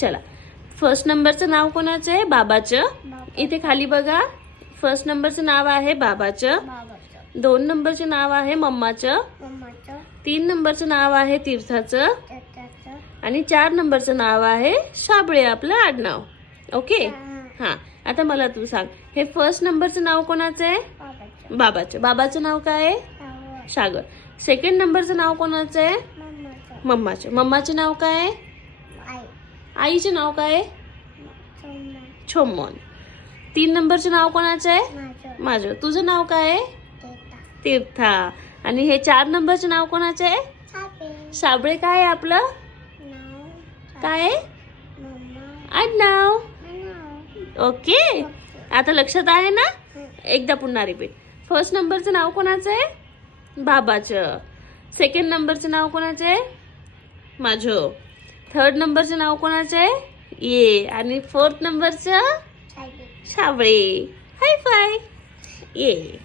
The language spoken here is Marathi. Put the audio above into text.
चला, फर्स्ट नंबरचं नाव कोणाचं आहे? बाबाचं. इथे खाली बघा, फर्स्ट नंबरचं नाव आहे बाबाचं, 2 नंबरचं नाव आहे मम्माचं, 3 नंबरचं नाव आहे तीर्थाचं आणि 4 नंबरचं नाव आहे साबळे, आपलं आडनाव. ओके. हा, आता मला तू सांग, हे फर्स्ट नंबरचं नाव कोणाचं आहे? बाबाचं. बाबाचं नाव काय आहे? सागर. सेकंड नंबरचं नाव कोणाचं आहे? मम्माचं. मम्माचं नाव काय आहे? आईचं नाव काय आहे? छोमन. 3 नंबरचं नाव कोणाचं आहे? माझं. तुझं नाव काय आहे? तीर्था. आणि हे 4 नंबरचं नाव कोणाचं आहे? साबळे. काय आहे आपलं? काय आहे? आडनाव. ओके, आता लक्षात आहे ना? एकदा पुन्हा रिपीट. फर्स्ट नंबरचं नाव कोणाचं आहे? बाबाचं. सेकंड नंबरचं नाव कोणाचं आहे? माझं. थर्ड नंबरचं नाव कोणाचं आहे? ये. आणि फोर्थ नंबरचं? साबळे. हाय फाय. ये.